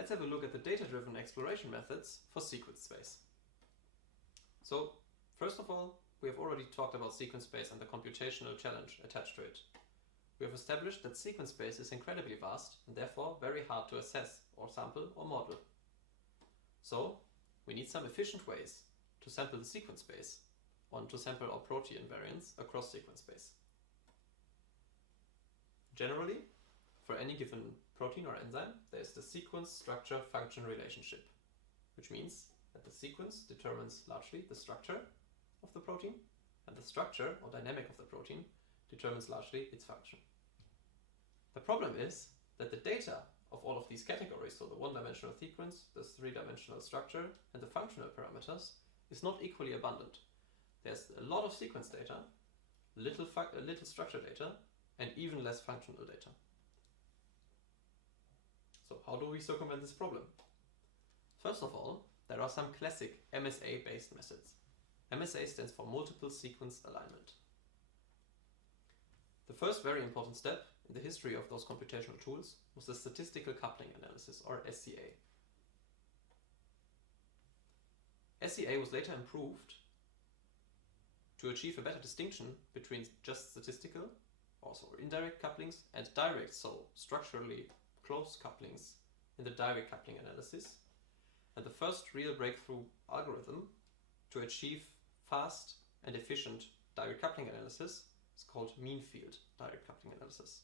let's have a look at the data-driven exploration methods for sequence space. So, first of all, we have already talked about sequence space and the computational challenge attached to it. We have established that sequence space is incredibly vast and therefore very hard to assess or sample or model. So, we need some efficient ways to sample the sequence space or to sample our protein variants across sequence space. Generally, for any given protein or enzyme, there is the sequence structure-function relationship, which means that the sequence determines largely the structure of the protein, and the structure or dynamic of the protein determines largely its function. The problem is that the data of all of these categories, so the one-dimensional sequence, the three-dimensional structure, and the functional parameters, is not equally abundant. There's a lot of sequence data, little structure data, and even less functional data. So how do we circumvent this problem? First of all, there are some classic MSA-based methods. MSA stands for multiple sequence alignment. The first very important step in the history of those computational tools was the statistical coupling analysis, or SCA. SCA was later improved to achieve a better distinction between just statistical, also indirect couplings, and direct, so structurally close couplings in the direct coupling analysis, and the first real breakthrough algorithm to achieve fast and efficient direct coupling analysis is called mean field direct coupling analysis.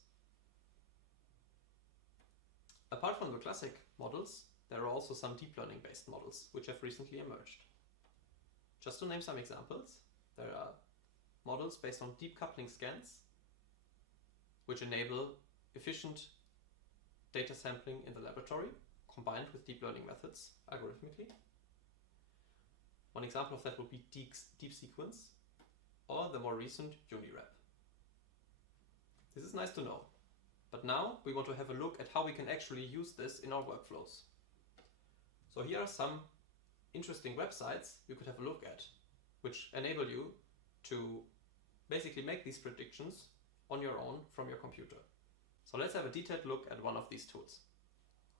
Apart from the classic models, there are also some deep learning based models which have recently emerged. Just to name some examples, there are models based on deep coupling scans which enable efficient data sampling in the laboratory combined with deep learning methods algorithmically. One example of that would be deep sequence, or the more recent UniRep. This is nice to know, but now we want to have a look at how we can actually use this in our workflows. So here are some interesting websites you could have a look at, which enable you to basically make these predictions on your own from your computer. So let's have a detailed look at one of these tools.